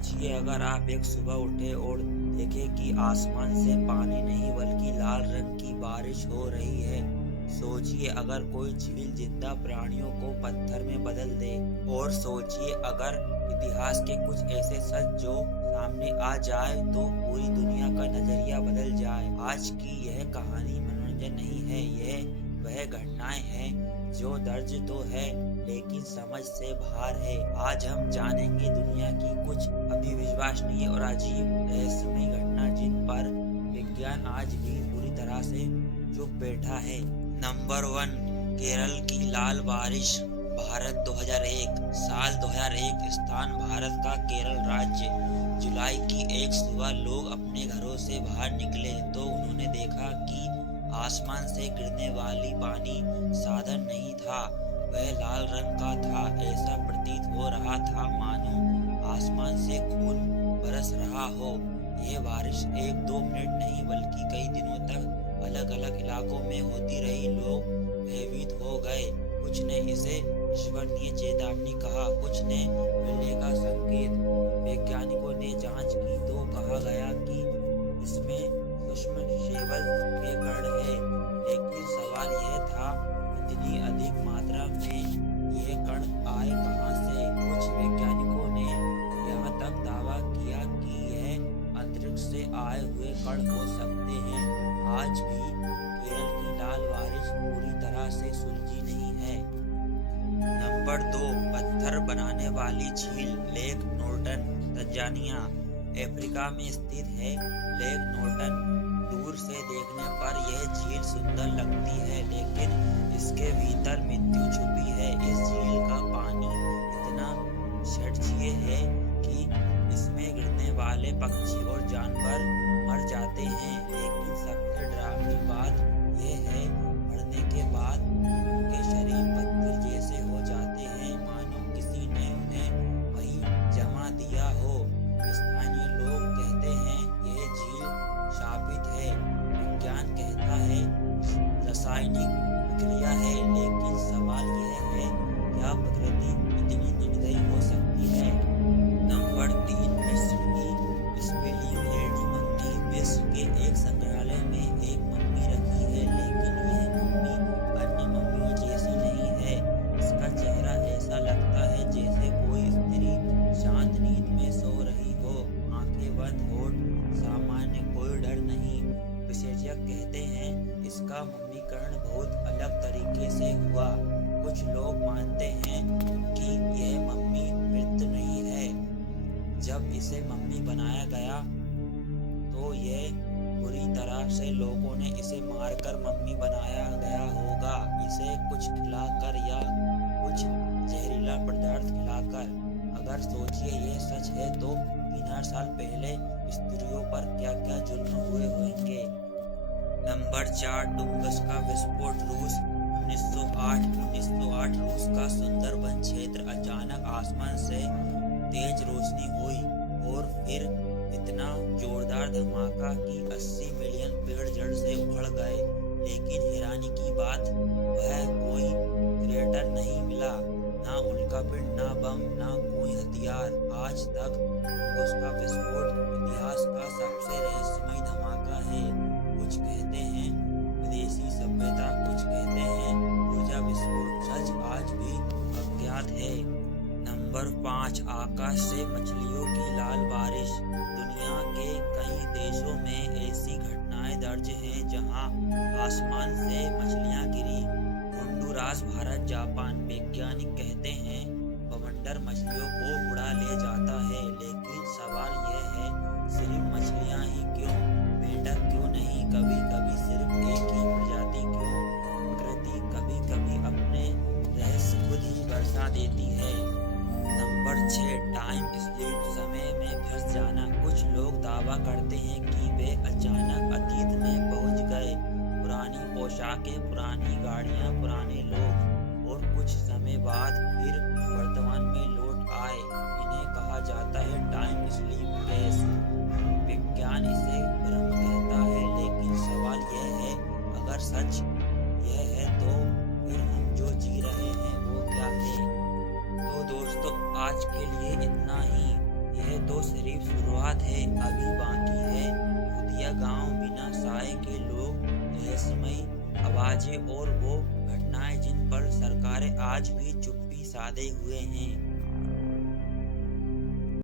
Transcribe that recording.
सोचिए अगर आप एक सुबह उठे और देखें कि आसमान से पानी नहीं बल्कि लाल रंग की बारिश हो रही है। सोचिए अगर कोई झील जिंदा प्राणियों को पत्थर में बदल दे। और सोचिए अगर इतिहास के कुछ ऐसे सच जो सामने आ जाए तो पूरी दुनिया का नजरिया बदल जाए। आज की यह कहानी मनोरंजन नहीं है, यह वह घटनाएं हैं जो दर्ज तो है लेकिन समझ से बाहर है। आज हम जानेंगे दुनिया की कुछ अविश्वसनीय और अजीब रहस्यमय घटना जिन पर विज्ञान आज भी पूरी तरह से चुप बैठा है। नंबर 1, केरल की लाल बारिश। भारत 2001। साल 2001। स्थान भारत का केरल राज्य। जुलाई की एक सुबह लोग अपने घरों से बाहर निकले तो उन्होंने देखा कि आसमान से गिरने वाली पानी साधन नहीं था, वह लाल रंग का था। ऐसा प्रतीत हो रहा था मानो आसमान से खून बरस रहा हो। यह बारिश 1-2 मिनट नहीं बल्कि कई दिनों तक अलग अलग इलाकों में होती रही। लोग भयभीत हो गए। कुछ ने इसे ईश्वरीय चेतावनी कहा, कुछ ने मिलने का संकेत। वैज्ञानिकों ने जांच की तो कहा गया कि इसमें सूक्ष्म शैवाल के कण है। लेकिन सवाल यह था इतनी अधिक मात्रा में ये कण आए कहां से। कुछ वैज्ञानिकों ने यहाँ तक दावा किया कि यह अंतरिक्ष से आए हुए कण हो सकते हैं। आज भी केरल की लाल बारिश पूरी तरह से सुलझी नहीं है। नंबर 2, पत्थर बनाने वाली झील लेक नॉर्टन, तंजानिया। अफ्रीका में स्थित है लेक नॉर्टन। दूर से देखने पर यह झील सुंदर लगती है लेकिन इसके भीतर मृत्यु छुपी है। इस झील का पानी इतना क्षारीय है कि इसमें गिरने वाले पक्षी और जानवर मर जाते हैं। लेकिन सबसे डरावनी बात यह है मरने के बाद उनके शरीर पत्थर जैसे हो जाते हैं, मानो किसी ने उन्हें वहीं जमा दिया हो। स्थानीय लोग कहते हैं यह झील शापित है। विज्ञान कहता है रासायनिक प्रक्रिया है, लेकिन सवाल यह है क्या प्रकृति इतनी निर्दयी हो सकती है। नंबर 3, मिस्र की स्पेलिंग लेडी मम्मी। मिस्र के एक संग्रहालय में एक मम्मी रखी है लेकिन यह मम्मी अन्य मम्मियों जैसी नहीं है। इसका चेहरा ऐसा लगता है जैसे कोई स्त्री शांत नींद में सो रही हो, आंखें बंद, होठ सामान्य, कोई डर नहीं। विशेषज्ञ कहते हैं इसका मम्मीकरण बहुत अलग तरीके से हुआ। कुछ लोग मानते हैं कि यह मम्मी मृत नहीं है। जब इसे मम्मी बनाया गया तो यह बुरी तरह से लोगों ने इसे मारकर मम्मी बनाया गया होगा, इसे कुछ खिलाकर या कुछ जहरीला पदार्थ खिलाकर। अगर सोचिए यह सच है तो 3,000 साल पहले स्त्रियों पर क्या क्या जुल्म हुए होंगे। नंबर 4, टुंगस का विस्फोट, रूस। 1908 रूस का सुंदरबन क्षेत्र अचानक आसमान से तेज रोशनी हुई और फिर इतना जोरदार धमाका कि 80 मिलियन पेड़ जड़ से उखड़ गए। लेकिन हैरानी की बात वह कोई क्रेटर नहीं मिला, ना उल्कापिंड, ना बम, ना कोई हथियार। आज तक उसका विस्फोट इतिहास का सबसे रहस्यमय धमाका है। कुछ कहते हैं विदेशी सभ्यता, कुछ कहते हैं ऊर्जा विस्फोट। सच आज भी अज्ञात है। नंबर 5, आकाश से मछलियों की लाल बारिश। दुनिया के कई देशों में ऐसी घटनाएं दर्ज हैं जहां आसमान से मछलियां गिरी। Honduras, Bharat, Japan. वैज्ञानिक कहते हैं बवंडर मछलियों को उड़ा ले जाता है। लेकिन सवाल यह है सिर्फ मछलियां ही क्यों, मेंढक क्यों नहीं, कभी कभी सिर्फ एक ही प्रजाति क्यों। प्रकृति कभी कभी अपने रहस्य खुद ही बरसा देती है। नंबर 6, टाइम स्लिप, समय में फंस जाना। कुछ लोग दावा करते हैं कि वे अचानक अतीत में पहुंच गए। पुरानी पोशाकें, पुरानी गाड़ियां, पुराने लोग, और कुछ समय बाद फिर वर्तमान में लौट आए। इन्हें कहा जाता है टाइम स्लीप केस। विज्ञान इसे भ्रम कहता है, लेकिन सवाल यह है अगर सच यह है तो फिर हम जो जी रहे हैं वो क्या है। तो दोस्तों आज के लिए इतना ही। यह 2 तो सिर्फ शुरुआत है, अभी बाकी है। भूतिया गांव, बिना साए के लोग, रहस्यमयी आवाजें और वो घटनाएं जिन पर सरकारें आज भी चुप्पी साधे हुए हैं।